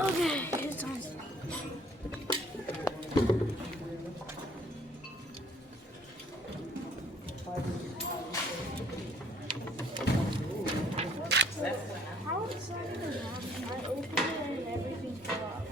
Okay, it's on. How did something happen? I opened it and everything fell out.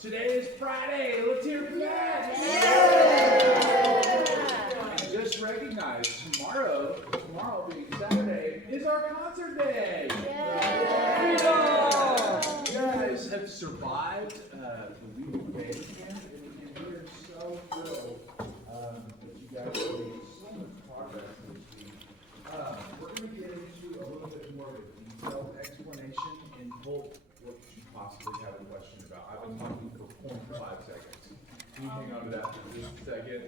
Today is Friday. Let's hear it for that. Yeah. And just recognize tomorrow being Saturday, is our concert day. Yeah. You guys have survived the week of band camp, and we are so thrilled that you guys have made so much progress this week. We're going to get into a little bit more of a detailed explanation and hope what you possibly have a question about. I've been talking for 0.5 seconds. Can you hang on to that for just a second?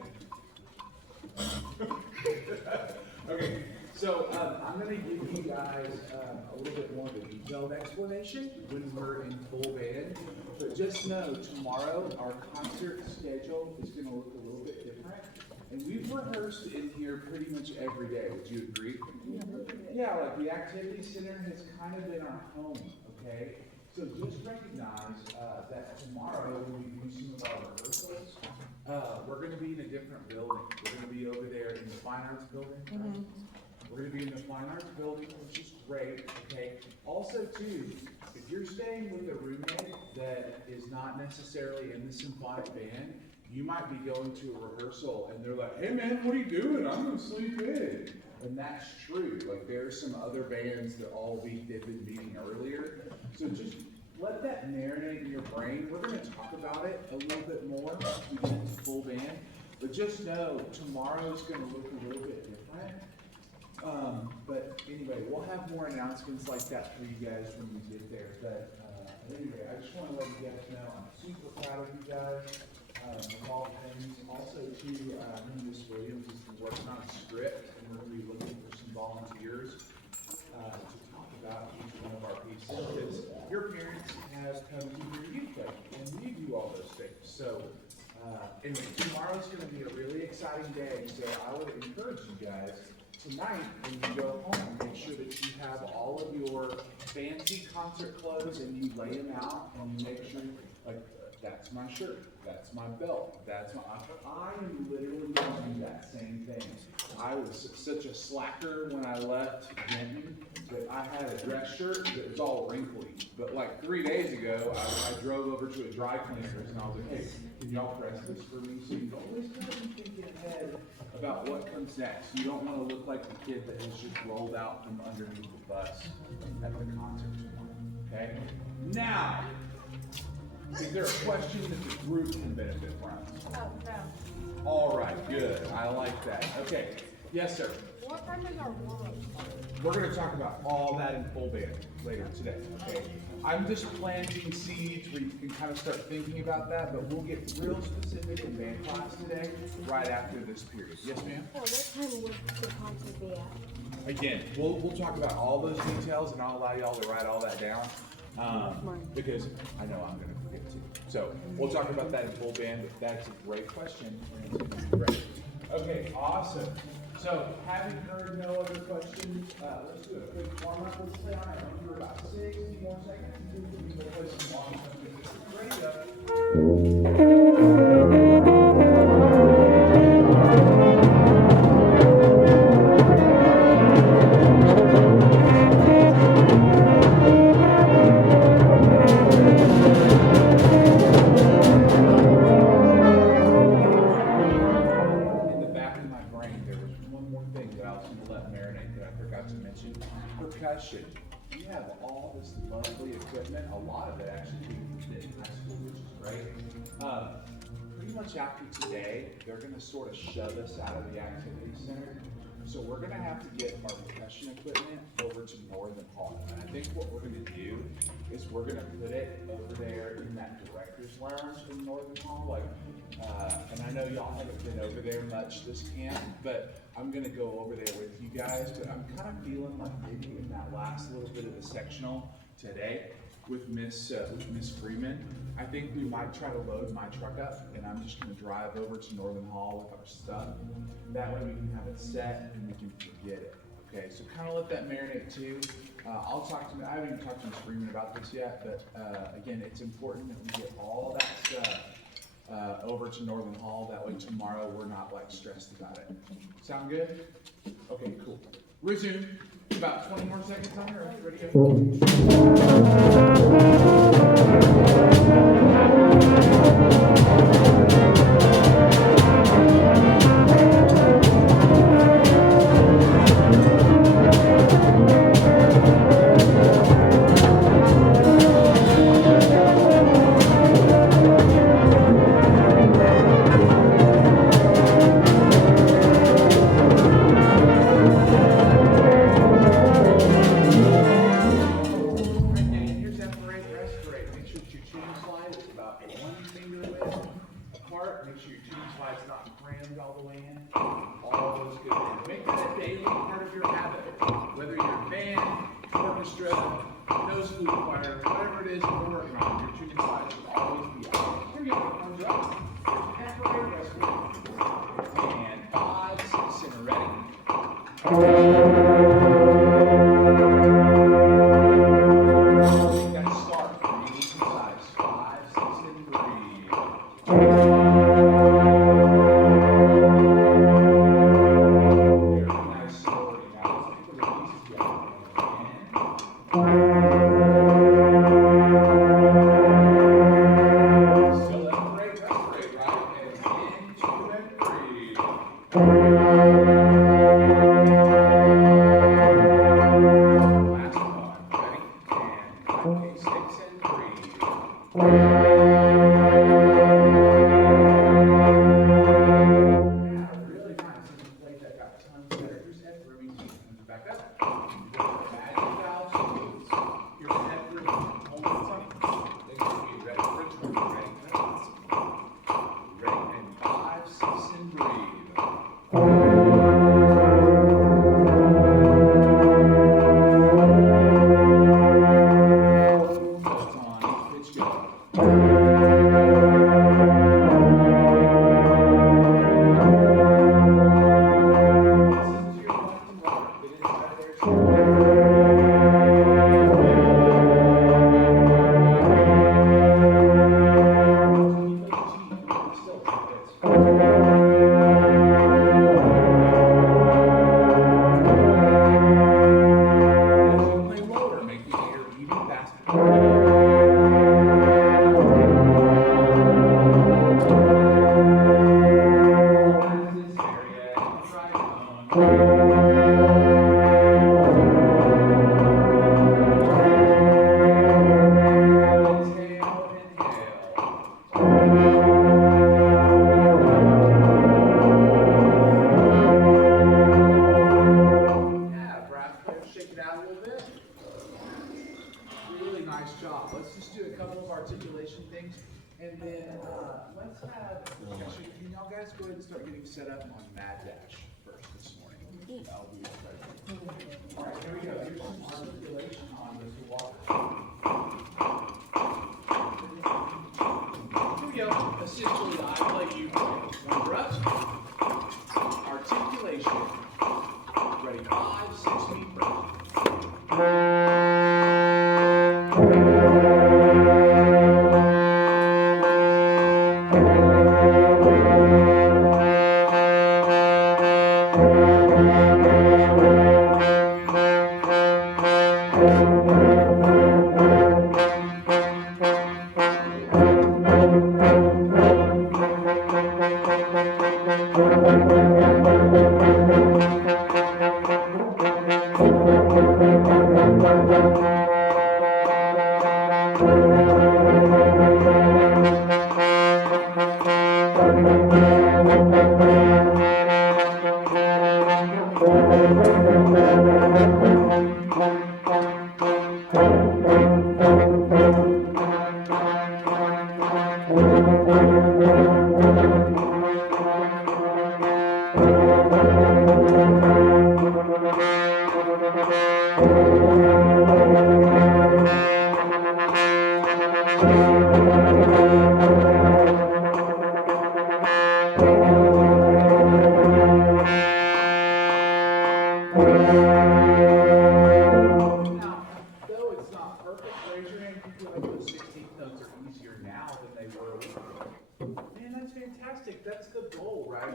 Okay, so I'm going to give you guys a little bit more of a detailed explanation when we're in full band. But just know, tomorrow our concert schedule is going to look a little bit different. And we've rehearsed in here pretty much every day. Would you agree? Yeah, like the activity center has kind of been our home, okay? So just recognize that tomorrow when we do some of our rehearsals, we're going to be in a different building. We're going to be over there in the Fine Arts building. Right? We're going to be in the Fine Arts building, which is great, okay? Also, too, if you're staying with a roommate that is not necessarily in the symphonic band, you might be going to a rehearsal and they're like, hey man, what are you doing? I'm going to sleep in. And that's true. Like, there are some other bands that all week they've been meeting earlier. So just let that marinate in your brain. We're going to talk about it a little bit more as we get into full band. But just know, tomorrow's going to look a little bit different. But anyway, we'll have more announcements like that for you guys when we get there. But anyway, I just want to let you guys know I'm super proud of you guys. With all the things. Also, too, Miss Williams has been working on a script, and we're going to be looking for some volunteers to talk about each one of our pieces, because your parents have come to your youth club, and we do all those things. So, anyway, tomorrow's going to be a really exciting day, so I would encourage you guys, tonight, when you go home, make sure that you have all of your fancy concert clothes, and you lay them out, and you make sure, like, that's my shirt, that's my belt, that's my, I am literally going to do that same thing. I was such a slacker when I left Denton that I had a dress shirt that was all wrinkly. But like 3 days ago, I drove over to a dry cleaners and I was like, hey, can y'all press this for me? So you always got to be thinking ahead about what comes next. You don't want to look like the kid that has just rolled out from underneath the bus at the concert tomorrow, okay? Now, is there a question that the group can benefit from? Oh, no. All right, good. I like that. Okay. Yes, sir. What time is our warm-up? We're going to talk about all that in full band later today, okay? I'm just planting seeds where you can kind of start thinking about that, but we'll get real specific in band class today, right after this period. Yes, ma'am? What time would the concert be at? Again, we'll talk about all those details, and I'll allow y'all to write all that down, because I know I'm going to forget to. So we'll talk about that in full band, but that's a great question. Great. Okay, awesome. So having heard no other questions, let's do a quick warm-up. Let's stay on our own for about 60 more seconds. We'll play some warm-up music. Ready up. Percussion. We have all this lovely equipment, a lot of it actually came from Denton High School, which is great. Pretty much after today, they're going to sort of shove us out of the activity center. So we're going to have to get our percussion equipment over to Northern Hall. And I think what we're going to do is we're going to put it over there in that director's lounge in Northern Hall. And I know y'all haven't been over there much this camp, but I'm going to go over there with you guys. But I'm kind of feeling like maybe in that last little bit of the sectional today with Miss Freeman, I think we might try to load my truck up, and I'm just going to drive over to Northern Hall with our stuff. That way we can have it set and we can forget it. Okay, so kind of let that marinate too. I'll talk to, I haven't even talked to Miss Freeman about this yet, but again, it's important that we get all that stuff over to Northern Hall. That way tomorrow we're not like stressed about it. Sound good? Okay, cool. Resume. About 20 more seconds on here. Ready to go? make sure your tuning slide's not crammed all the way in. All those good things. Make that a daily part of your habit. Whether you're a band, orchestra, nose flute choir, whatever it is we're working on, your tuning slide should always be out. Here we go. Thumbs up. And for your rest and 5, 6, and ready. Got to start. Release and size. 5, 6, and breathe. Very nice slowly. Now let's take the release together. Still let the break, respirate, right? And in, 2, and 3. Last one. Ready? And 5, 6, and breathe. Yeah, really nice. You can play that got tons better. Here's head grooming. Back up. Magic valve smooths. Here's head grooming. Hold it sunny. Then you ready for a turn. Ready? Ready? And 5, 6, and breathe. That's on. Pitch go. Listen to your left and right. Get inside there. Keep those teeth still. As you play lower, make the air even faster. This area, right tone. Exhale, inhale. Yeah, brass players, shake it out a little bit. Really nice job. Let's just do a couple of articulation things, and then let's have. Actually, can y'all guys go ahead and start getting set up on Mad Dash first this morning? That'll be exciting. All right, here we go. Here's some articulation on this walk. Here we go. Essentially, I play, you play. One breath. Articulation. Ready? 5, 6 deep breath. Now, though it's not perfect, raise your hand if you feel like those 16th notes are easier now than they were a week ago. Man, that's fantastic. That's the goal, right?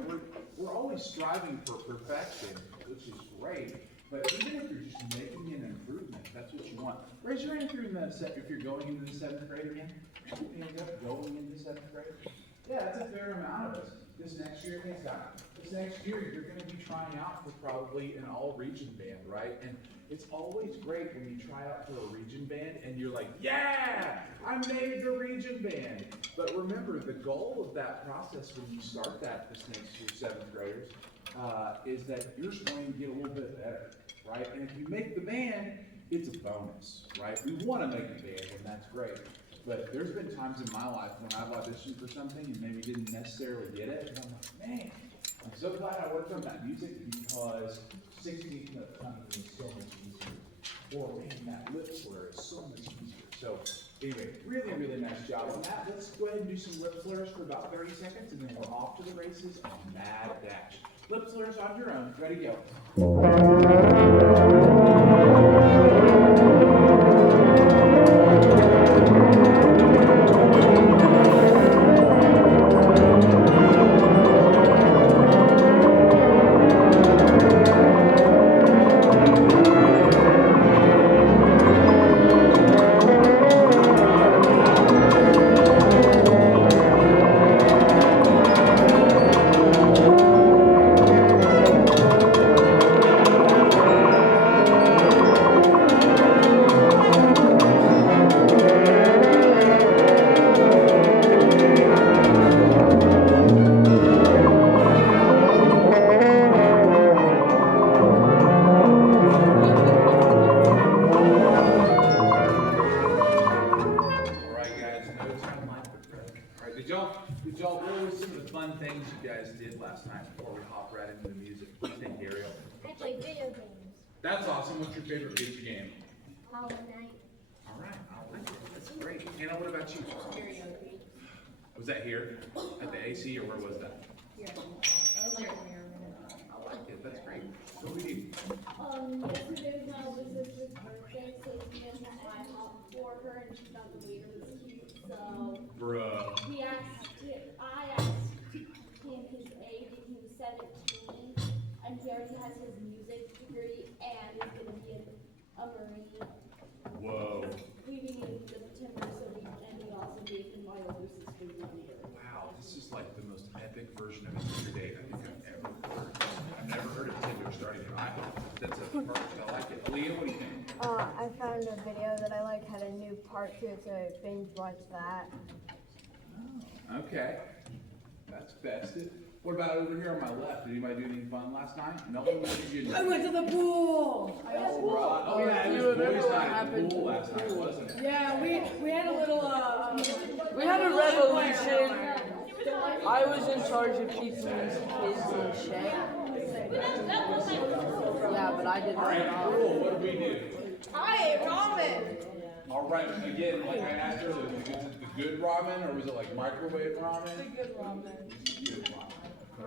We're always striving for perfection, which is great. But even if you're just making an improvement, that's what you want. Raise your hand if you're if you're going into the 7th grade again. Hands up, going into 7th grade. Yeah, that's a fair amount of us. This next year, hands down. This next year, you're going to be trying out for probably an all-region band, right? And it's always great when you try out for a region band and you're like, yeah, I made the region band. But remember, the goal of that process when you start that this next year, 7th graders, is that you're going to get a little bit better, right? And if you make the band, it's a bonus, right? We want to make the band, and that's great. But there's been times in my life when I've auditioned for something and maybe didn't necessarily get it, and I'm like, man, I'm so glad I worked on that music because 16th note coming is so much easier. Or man, that lip slur is so much easier. So anyway, really, really nice job on that. Let's go ahead and do some lip slurs for about 30 seconds, and then we're off to the races on Mad Dash. Lip slurs on your own. Ready, go. Did y'all what were some of the fun things you guys did last night before we hop right into the music? What do you think, Ariel? I play video games. That's awesome. What's your favorite video game? Hollow Knight. All right, I like it. That's great. Hannah, what about you? Karaoke. Was that here at the AC or where was that? Here. I was like, I like it. That's great. What do we need? Yesterday when I was at his birthday, so he had my mom for her, and she thought the waiter was cute, so Bruh. I asked him his age, and he was 17, and he already has his music degree, and he's gonna be a Marine. Whoa. Leaving in September, so he also gave him my older sister one year. Wow, this is like the most epic version of a Tinder date I think I've ever heard. I've never heard of Tinder starting an iPhone. That's a perfect. I like it. Aaliyah, what do you think? I found a video that I like had a new part to it, so I binge watched that. Oh, okay. That's festive. What about over here on my left? Did anybody do anything fun last night? No one did. I went to the pool. Oh yeah, it was boys' night at the pool last night, wasn't it? Yeah, we had a little We had a revolution. I was in charge of keeping these kids in check. Yeah, but I did All right, that. cool. What did we do? I ate ramen. All right, again, like I asked earlier, was it the good ramen or was it like microwave ramen? Good ramen. Good ramen.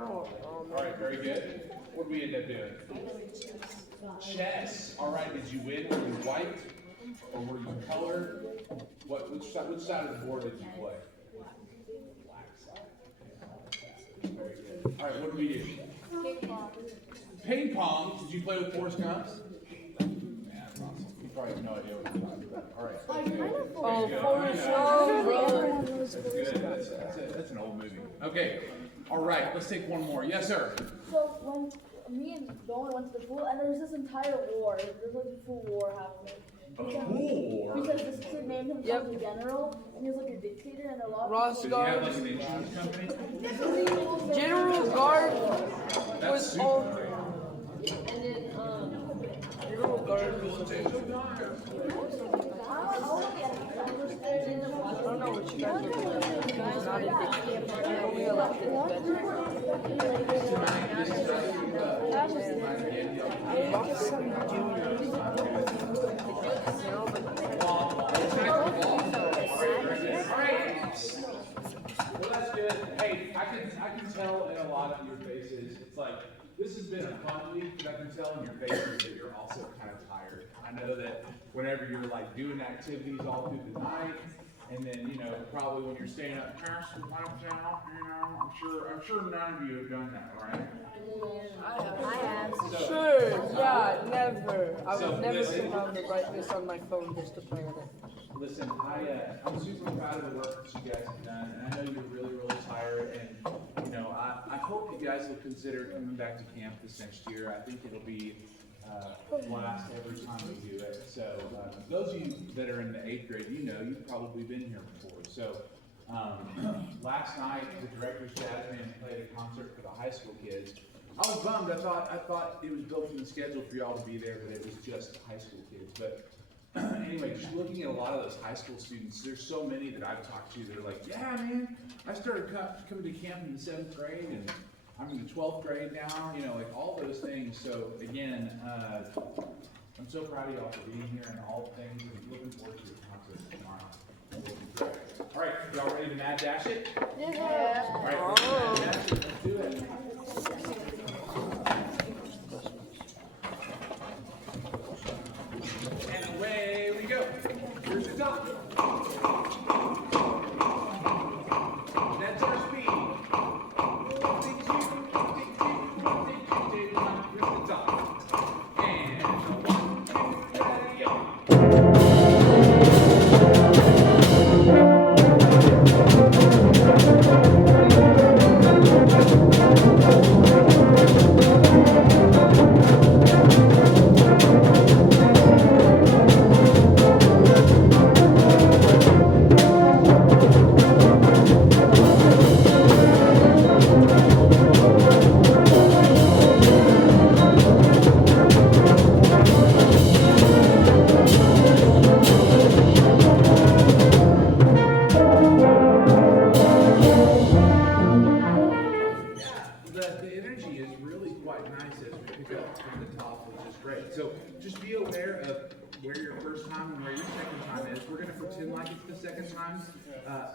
All right, very good. What did we end up doing? Chess. All right, did you win? Were you white or were you colored? Which side of the board did you play? Black side. Very good. All right, what did we do? Ping pong. Did you play with Forrest Gump? Yeah, that's awesome. You probably have no idea what we're talking about. All right. Oh, Forrest Gump, bro. That's good. That's an old movie. Okay. All right. Let's take one more. Yes, sir. So when me and Nolan went to the pool, and there was this entire war. There's like a full war happening. A pool war. Because this kid named himself the general, and he was like a dictator, and a lot of Ross Did you have Guard. like an insurance company? General Guard That's was super all. great. And then, General Guard was. I don't know what you guys are doing. He's not a dictator. Only elected Well, that's good. Hey, I can tell in a lot of your faces, it's like, this has been a fun week, but I can tell in your faces that you're also kind of tired. I know that whenever you're like doing activities all through the night, and then, you know, probably when you're staying up past the lights out, you know, I'm sure none of you have done that, right? I have. Sure, yeah, never. I So, would never listen. sit down to write this on my phone just to play with it. Listen, I'm super proud of the work that you guys have done, and I know you're really, really tired, and, you know, I hope you guys will consider coming back to camp this next year. I think it'll be a blast every time we do it. So, those of you that are in the 8th grade, you know, you've probably been here before. So, last night, the director's jazz band played a concert for the high school kids. I was bummed. I thought it was built in the schedule for y'all to be there, but it was just high school kids. But anyway, just looking at a lot of those high school students, there's so many that I've talked to that are like, yeah, man, I started coming to camp in the 7th grade and I'm in the 12th grade now, you know, like all those things. So again, I'm so proud of y'all for being here and all the things, and looking forward to your concert tomorrow. It'll be great. All right, y'all ready to mad dash it? Yeah. All right, let's mad dash it. Let's do it. And away we go. Here's the top. That's our speed. 1, 2, 1, 2, 1, 2, 1. Here's the top. And 1, 2, ready, go. The energy is really quite nice as we pick up from the top, which is great. So just be aware of where your first time and where your second time is. We're going to pretend like it's the second time,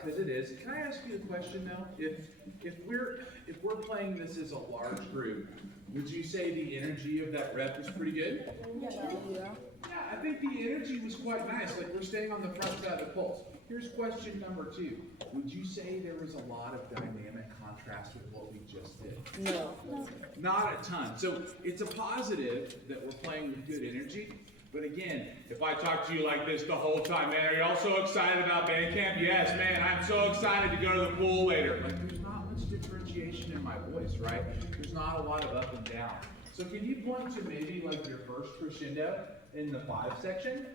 because it is. Can I ask you a question though? If we're playing this as a large group, would you say the energy of that rep was pretty good? Yeah. Yeah, I think the energy was quite nice. Like we're staying on the front side of the pulse. Here's question number 2. Would you say there was a lot of dynamic contrast with what we just did? No. Not a ton. So it's a positive that we're playing with good energy. But again, if I talk to you like this the whole time, man, are you all so excited about band camp? Yes, man, I'm so excited to go to the pool later. Like there's not much differentiation in my voice, right? There's not a lot of up and down. So can you point to maybe like your first crescendo in the 5 section?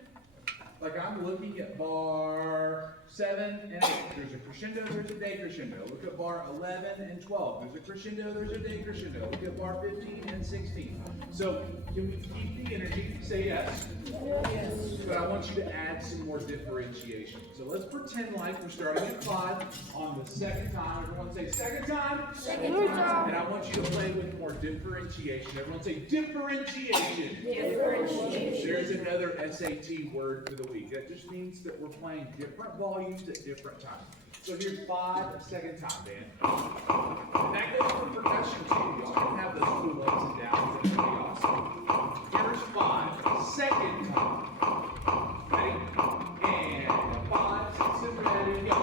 Like I'm looking at bar 7 and 8. There's a crescendo, there's a decrescendo. Look at bar 11 and 12. There's a crescendo, there's a decrescendo. Look at bar 15 and 16. So can we keep the energy? Say yes. Yes. But I want you to add some more differentiation. So let's pretend like we're starting at 5 on the second time. Everyone say second time. Second time. And I want you to play with more differentiation. Everyone say differentiation. Differentiation. There's another SAT word for the week. That just means that we're playing different volumes at different times. So here's 5 second time, Dan. And that goes for percussion too. Y'all can have those cool ups and downs. That's pretty awesome. Here's 5 second time. Ready? And 5, 6, and ready, go.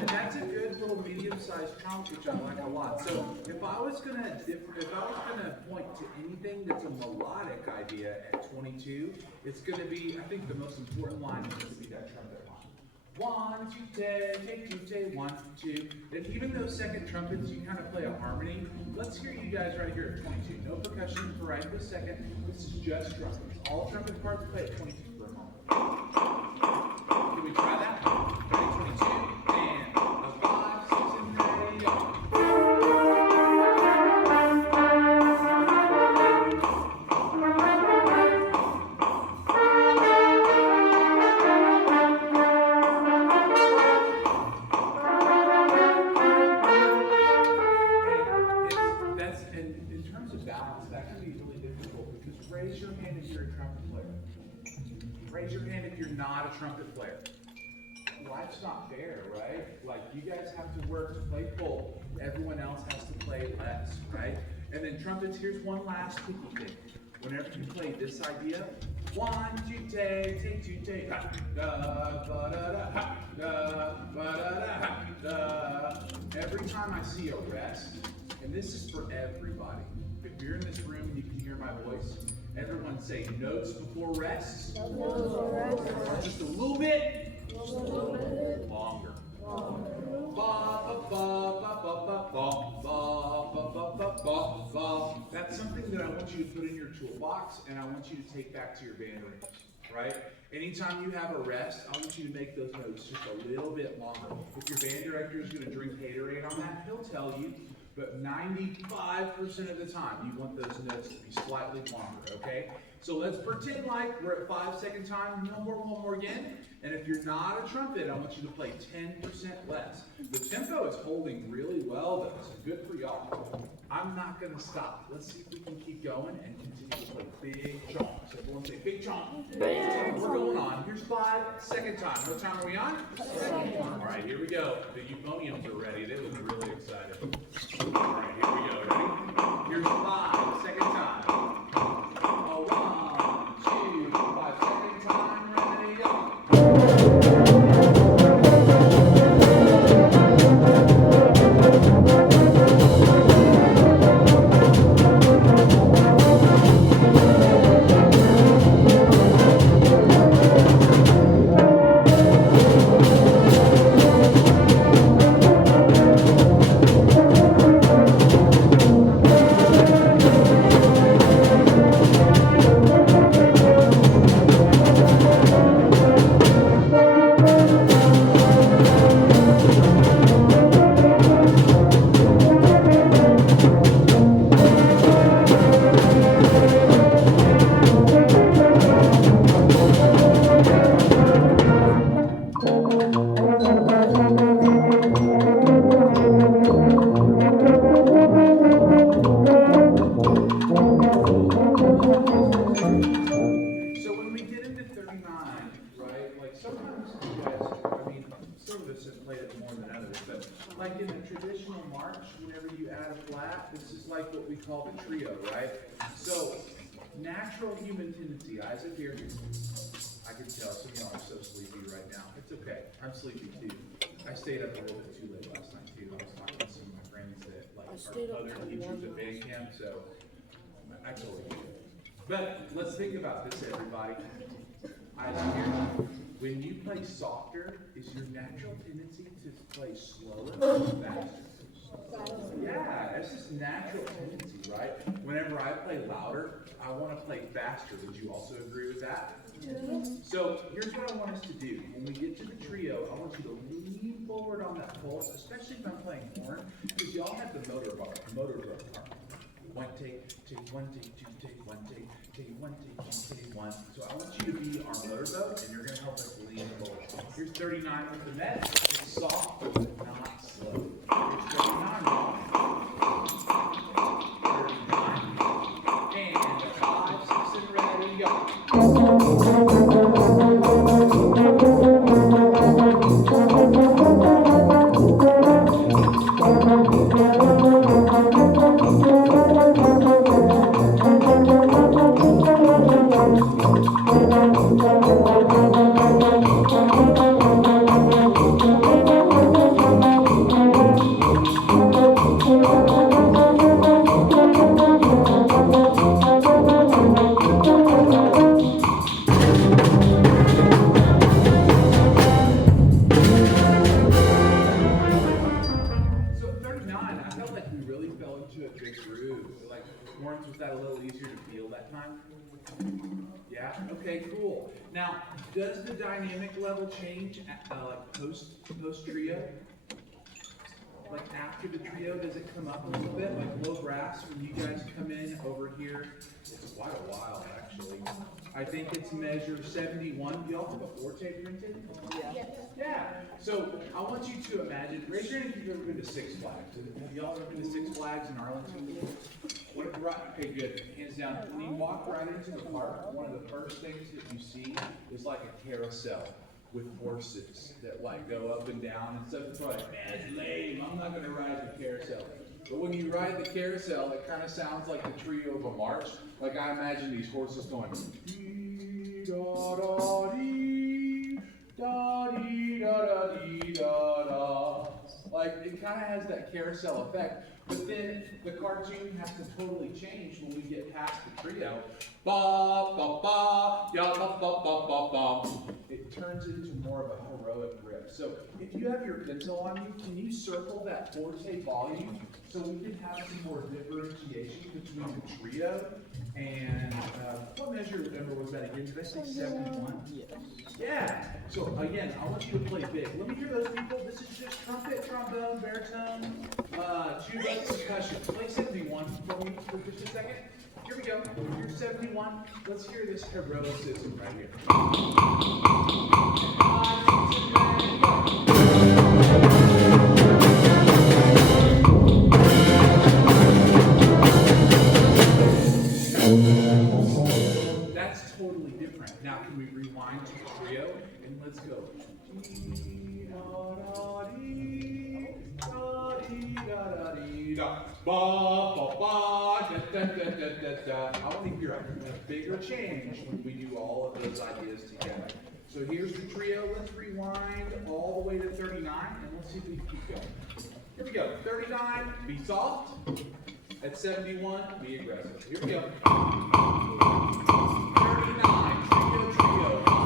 And that's a good little medium-sized count, which I like a lot. So if I was gonna point to anything that's a melodic idea at 22, it's gonna be, I think the most important line is gonna be that trumpet line. 1, 2, take 2, take 1, 2. And even those second trumpets, you kind of play a harmony. Let's hear you guys right here at 22. No percussion for right this second. This is just trumpets. All trumpet parts play at 22 for a moment. Can we try that? Ready, 22, and a 5, 6, and ready, go. And in terms of balance, that can be really difficult because raise your hand if you're a trumpet player. Raise your hand if you're not a trumpet player. Life's not fair, right? Like you guys have to work to play full. Everyone else has to play less, right? And then trumpets, here's one last tricky thing. Whenever you play this idea, 1, 2, take, 2, take. Ha, da, ba, da, da, ha, da, ba, da, da, ha, da. Every time I see a rest, and this is for everybody. If you're in this room and you can hear my voice, everyone say notes before rest. Just a little bit longer. Ba, ba, ba, ba, ba, ba, ba, ba, ba, ba, ba, ba. That's something that I want you to put in your toolbox, and I want you to take back to your band rooms, right? Anytime you have a rest, I want you to make those notes just a little bit longer. If your band director is going to drink Haterade on that, he'll tell you. But 95% of the time, you want those notes to be slightly longer, okay? So let's pretend like we're at 5-second time, one more again. And if you're not a trumpet, I want you to play 10% less. The tempo is holding really well though, so good for y'all. I'm not gonna stop. Let's see if we can keep going and continue to play big chomp. So everyone say big chomp. We're going on. Here's 5-second time. What time are we on? Second. All right, here we go. The euphoniums are ready. They look really excited. All right, here we go. Ready? Here's 5-second time. 1, 2, 5-second time. Ready? Go. So when we get into 39, right, like sometimes you guys, I mean, some of us have played it more than others, but like in the traditional march, whenever you add a flat, this is like what we call the trio, right? So natural human tendency, Isaac, here, I can tell some of y'all are so sleepy right now. It's okay, I'm sleepy too. I stayed up a little bit too late last night too. I was talking to some of my friends that like are other teachers at band camp, so I totally get it. But let's think about this, everybody. Isaac here. When you play softer, is your natural tendency to play slower or faster? Yeah, that's just natural tendency, right? Whenever I play louder, I want to play faster. Would you also agree with that? So here's what I want us to do. When we get to the trio, I want you to lean forward on that pulse, especially if I'm playing horn, because y'all have the motor drum part. One take, one take, two take, one take, one take, two take, one. So I want you to be our motor boat, and you're going to help us lean forward. Here's 39 with the net. It's soft, but not slow. Here's 39 wrong. 39. And 5, 6, and ready, go. So at 39, I felt like we really fell into a good groove. Like, Lawrence, was that a little easier to feel that time? Yeah? Okay, cool. Now, does the dynamic level change like post trio? Like after the trio, does it come up a little bit? Like low brass, when you guys come in over here, it's quite a while actually. I think it's measure 71. Do y'all have a forte printed? Yeah. Yeah. So I want you to imagine, raise your hand if you've ever been to Six Flags. Have y'all ever been to Six Flags in Arlington? Okay, good. Hands down. When you walk right into the park, one of the first things that you see is like a carousel with horses that like go up and down and stuff. It's like, man, it's lame. I'm not gonna ride the carousel. But when you ride the carousel, it kind of sounds like the trio of a march. Like I imagine these horses going. da da dee, da dee da da dee da da. Like it kind of has that carousel effect, but then the cartoon has to totally change when we get past the trio. Ba ba ba, ya ba ba ba ba ba. It turns into more of a heroic riff. So if you have your pencil on you, can you circle that forte volume so we can have some more differentiation between the trio and what measure Ember was that again? Did I say 71? Yes. Yeah. So again, I want you to play big. Let me hear those people. This is just trumpet, trombone, baritone, tuba, percussion. Play 71 for me for just a second. Here we go. Here's 71. Let's hear this heroicism right here. That's totally different. Now, can we rewind to the trio and let's go. Ba ba ba da da da da da da. I want to hear a bigger change when we do all of those ideas together. So here's the trio. Let's rewind all the way to 39 and let's see if we can keep going. Here we go. 39, be soft. At 71, be aggressive. Here we go. 39, trio, 5,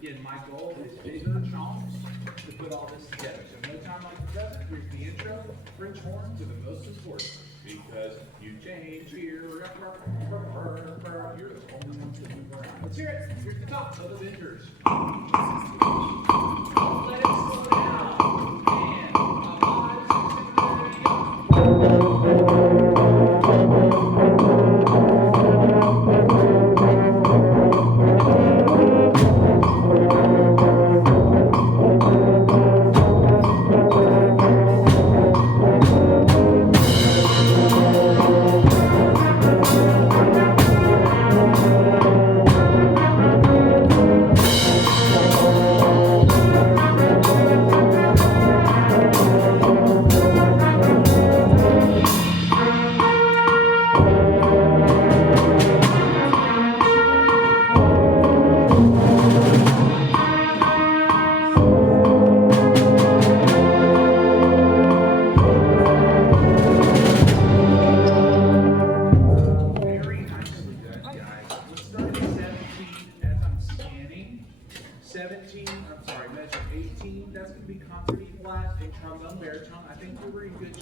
Again, my goal is bigger chunks to put all this together. So no time like the present. Here's the intro. French horns are the most important because you change here. You're the only ones that move around. Let's hear it. Here's the top of the Avengers. Let it slow down. And 5, 6, 7, 8.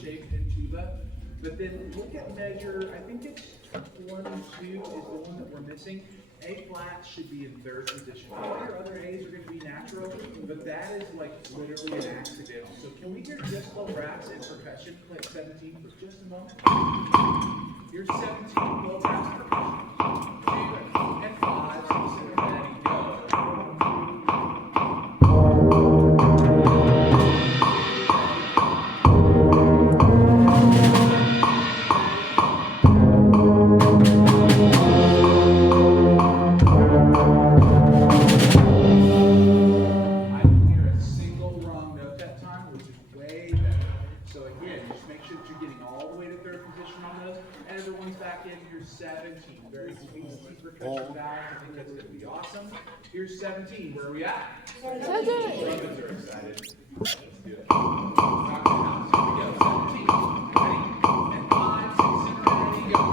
shape in tuba. But then look at measure, I think it's 1 and 2 is the one that we're missing. A flat should be in third position. All your other A's are going to be natural, but that is like literally an accidental. So can we hear just low brass and percussion? Click 17 for just a moment. Here's 17 low brass percussion. And 5, so ready, go. Percussion guys, I think that's going to be awesome. Here's 17. Where are we at? Trumpets are excited. Let's do it. Knock it out. So here we go. 17. Ready? And 5, 6, 7, ready, go.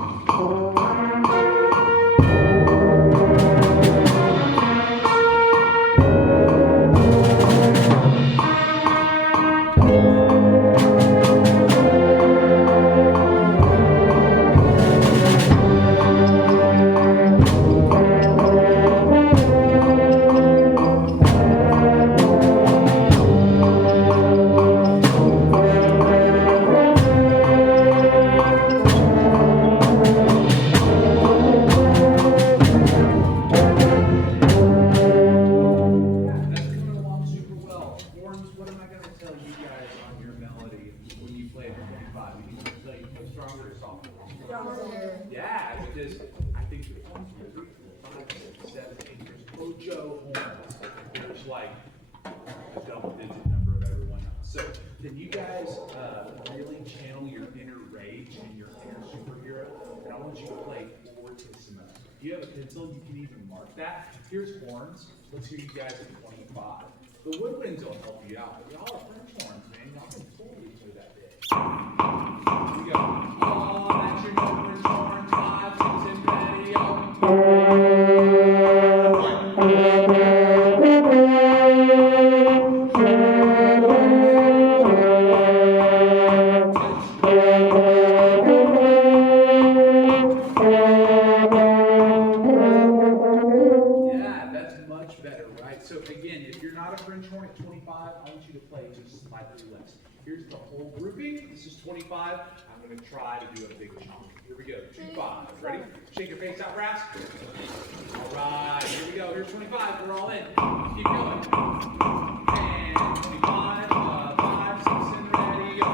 Yeah, because I think there's 1, 2, 3, 4, 5, 6, 7, 8. There's Ocho horns. There's like a double-digit number of everyone else. So can you guys really channel your inner rage and your inner superhero? And I want you to play fortissimo. If you have a pencil, you can even mark that. Here's horns. Let's hear you guys at 25. The woodwinds will help you out. But y'all are French horns, man. Y'all can totally play that big. Here we go. Oh, that's your number, French horns. 5, 6, and ready, Yeah, that's much better, right? So again, if you're not a French horn at 25, I want you to play just slightly less. Here's the whole grouping. This is 25. I'm going to try to do a big chunk. Here we go. 2, 5. Ready? Shake your face out, brass. All right. Here we go. Here's 25. We're all in. Keep going. And 25. 5, 6, and ready. Go.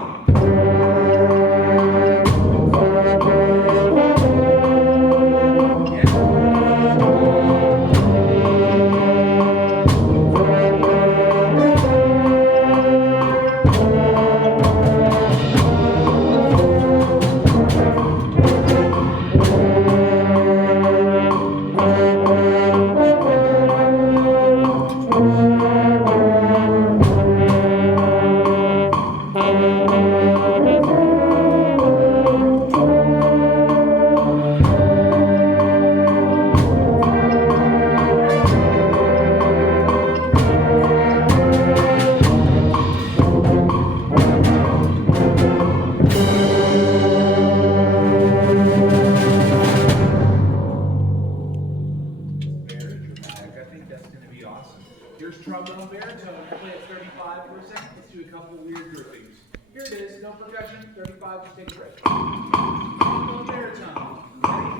Here's trombone baritone. Play at 35 for a second. Let's do a couple weird groupings. Here it is. No percussion. 35. Just take a break. Trombone baritone. Ready?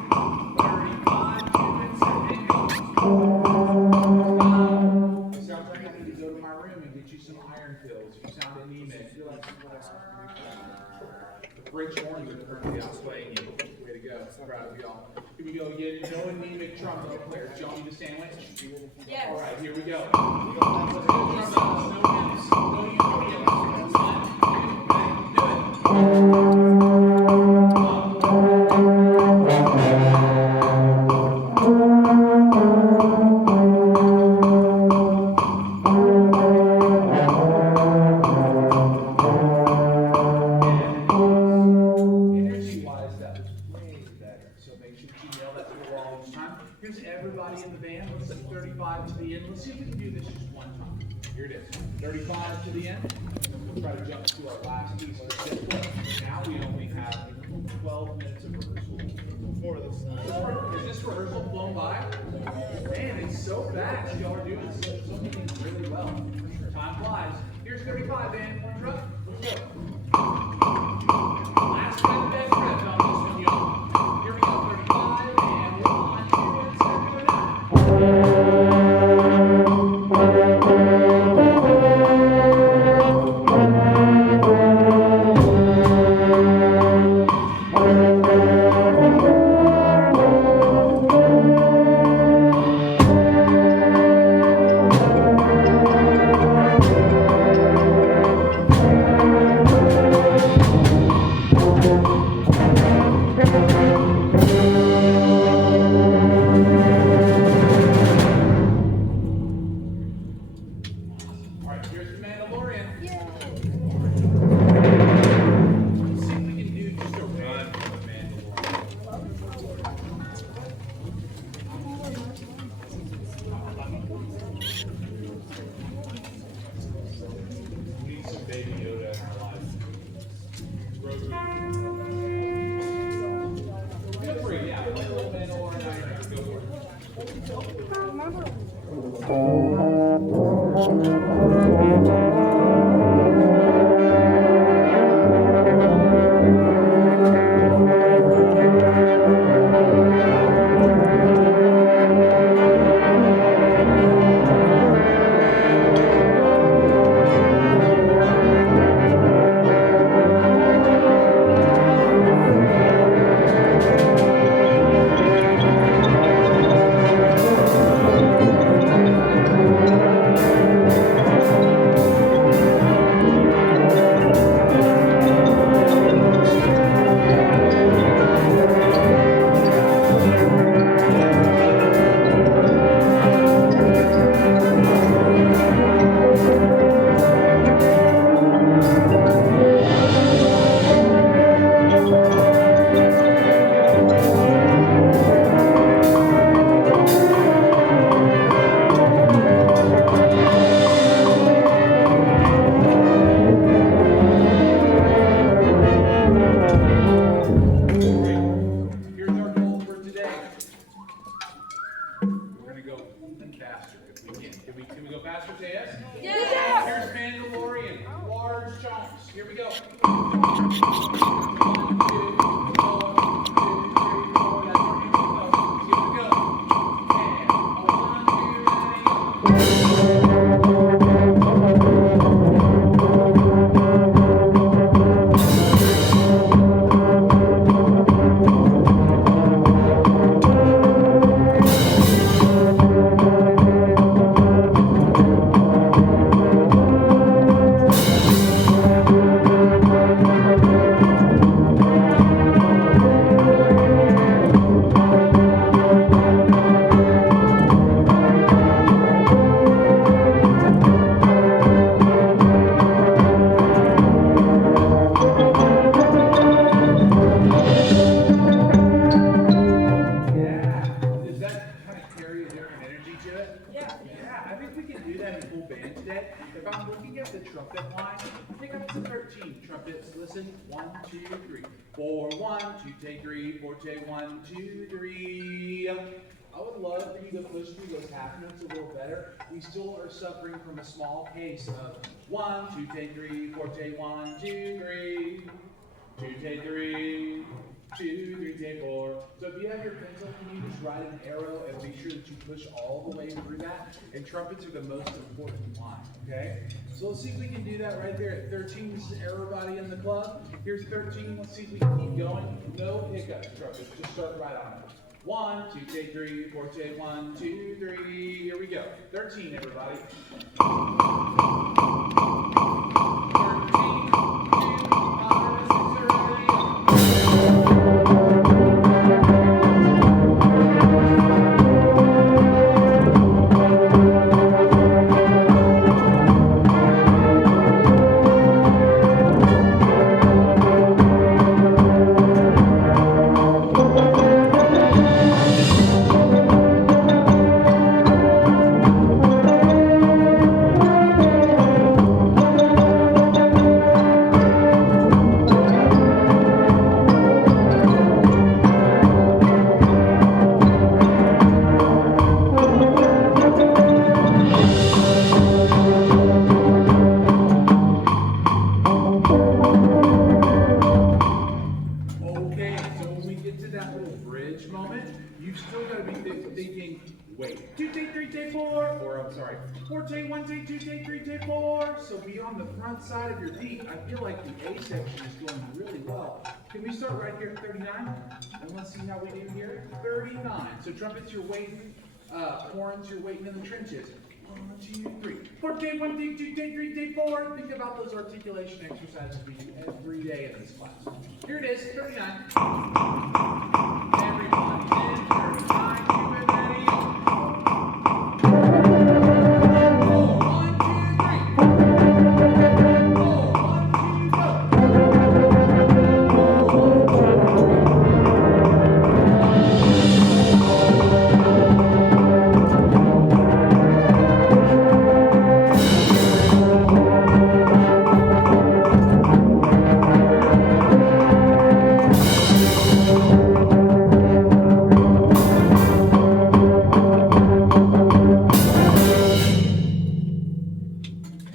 35. 2 minutes. And go. It sounds like I need to go to my room and get you some iron pills. You sound anemic. You're like, the French horns are currently outplaying you. Way to go. Proud of y'all. Here we go again. No anemic trombone players. Y'all need a sandwich? Yes. All right, here we go. Let's go trombones. No hips. No unions. 1, 2, 3. Do it. Energy-wise, that was way better. So make sure that you nail that to the wall each time. Here's everybody in the band. Let's set 35 to the end. Let's see if we can do this just one time. Here it is. 35 to the end. We'll try to jump to our last piece. Let's get rehearsal flown by? Man, it's so fast. Y'all are doing so many things really well. Time flies. Here's 35, man. One drop. Let's go. Last breath, best breath on this one, y'all. Here we go. 35 and 1, 2, and 7, 9. All right, here's the Mandalorian. Let's see if we can do just a run for the Mandalorian. We need some baby Yoda in our lives. Grogu. Feel free, yeah. Play a little Mandalorian. Go for it. Here's our goal for today. We're gonna go faster if we can. Can we go faster? Say yes? Yeah. Here's Mandalorian. Large chunks. Here we go. 1, 2, 4, 1, 2, 3, 4. That's our new tempo. Here we go. And a 1, 2, 3, go. Trumpets, listen. 1, 2, 3. 4, 1, 2, take 3, 4, take 1, 2, 3. I would love for you to push through those half notes a little better. We still are suffering from a small case of 1, 2, take 3, 4, take 1, 2, 3. 2, take 3. 2, 3, take 4. So if you have your pencil, can you just write an arrow and make sure that you push all the way through that? And trumpets are the most important line, okay? So let's see if we can do that right there at 13. This is everybody in the club. Here's 13. Let's see if we can keep going. No hiccups, trumpets. Just start right on it. 1, 2, take 3, 4, take 1, 2, 3. Here we go. 13, everybody. 13. take 4, or I'm sorry, 4, take 1, take 2, take 3, take 4. So be on the front side of your beat. I feel like the A section is going really well. Can we start right here at 39? And let's see how we do here. 39. So trumpets, you're waiting. Horns, you're waiting in the trenches. 1, 2, 3. 4, take 1, take 2, take 3, take 4. Think about those articulation exercises we do every day in this class. Here it is, 39. Everybody in 39. Keep it ready. 4, 1, 2, 3. 4, 1, 2, go.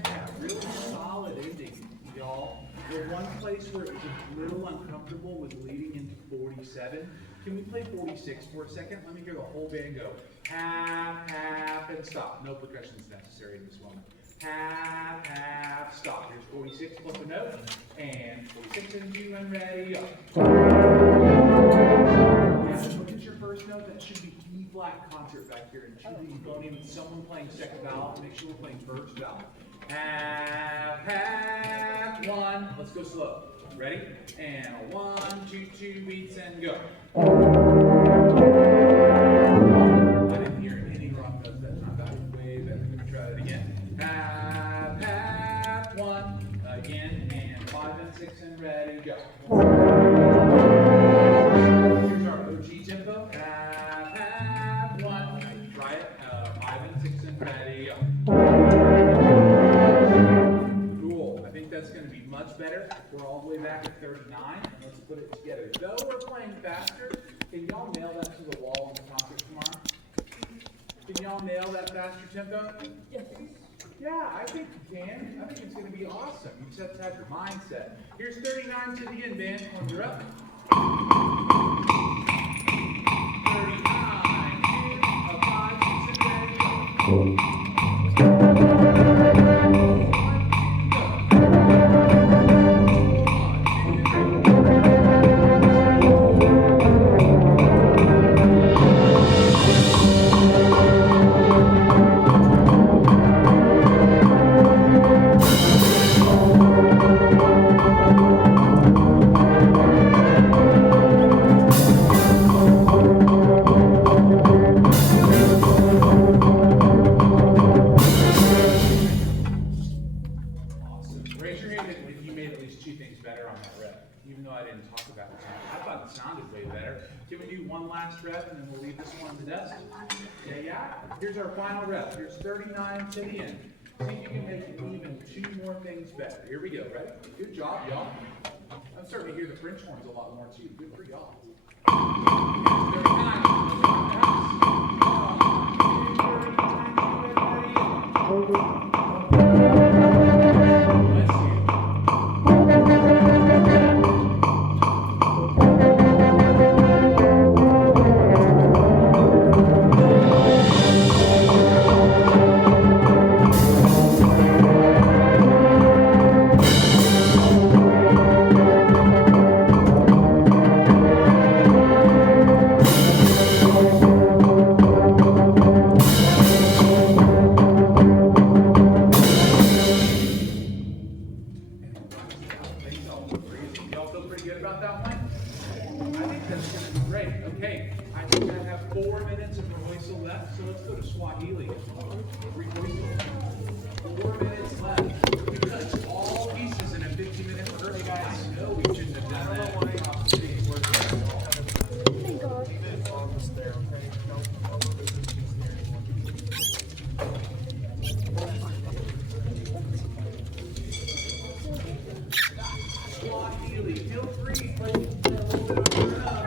Yeah, really solid ending, y'all. The one place where it was a little uncomfortable was leading into 47. Can we play 46 for a second? Let me hear the whole band go. Half, half, and stop. No percussion is necessary in this moment. Half, half, stop. Here's 46 plus a note. And 46 and 2 and ready, up. Yeah, look at your first note. That should be E flat concert back here. And should be going in with someone playing second valve. Make sure we're playing first valve. Half, half, 1. Let's go slow. Ready? And a 1, 2, 2 beats and go. I didn't hear any wrong notes that time. That was way better. Let me try it again. Half, half, 1. Again, and 5 and 6 and ready, go. Here's our OG tempo. Half, half, 1. Try it. 5 and 6 and ready, go. Cool. I think that's going to be much better. We're all the way back at 39, and let's put it together. Though we're playing faster, can y'all nail that to the wall in the concert tomorrow? Can y'all nail that faster tempo? Yes. Yeah, I think you can. I think it's going to be awesome. You just have to have your mindset. Here's 39 to the end, band. Horns are up. 39, 2, 5, 6, and ready, go. Raise your hand if you made at least 2 things better on that rep, even though I didn't talk about it. I thought it sounded way better. Can we do one last rep and then we'll leave this one to dust? Yeah. Here's our final rep. Here's 39 to the end. See if you can make even 2 more things better. Here we go. Ready? Good job, y'all. I'm starting to hear the French horns a lot more too. Good for y'all. Here's 39. Y'all feel pretty good about that one? I think that's going to be great. Okay, I think I have 4 minutes of rehearsal left, so let's go to Swahili. Rehearsal. 4 minutes left. We touched all pieces in a 15-minute rehearsal. I know we shouldn't have done that. Thank God. Swahili, feel free, play a little bit over and up.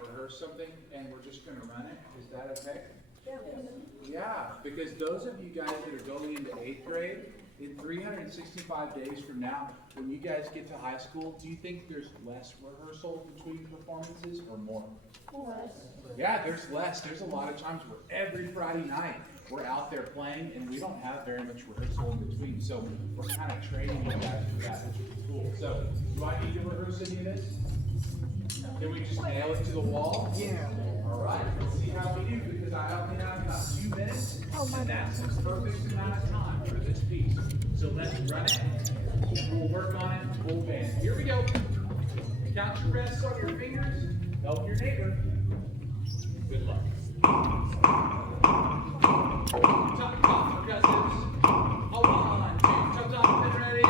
rehearse something and we're just gonna run it. Is that okay? Yeah, because those of you guys that are going into 8th grade, in 365 days from now, when you guys get to high school, do you think there's less rehearsal between performances or more? Less. Yeah, there's less. There's a lot of times where every Friday night we're out there playing and we don't have very much rehearsal in between. So we're kind of training you guys for that, which is cool. So do I need to rehearse any of this? Can we just nail it to the wall? Yeah. All right, let's see how we do, because I only have about 2 minutes, and that's the perfect amount of time for this piece. So let's run it, and we'll work on it full band. Here we go. Count your rests on your fingers. Help your neighbor. Good luck. Top, progressives. A 1, 2, top, and ready,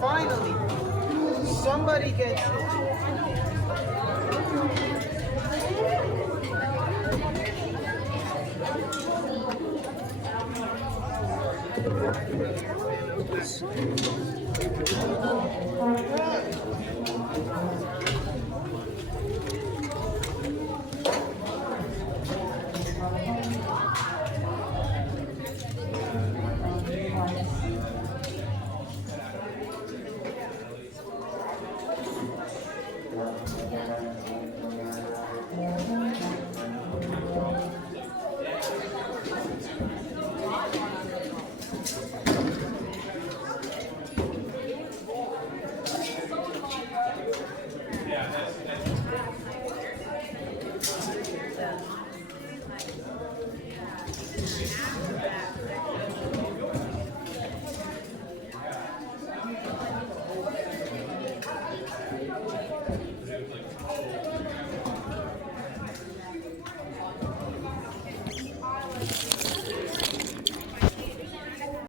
Finally, somebody gets it.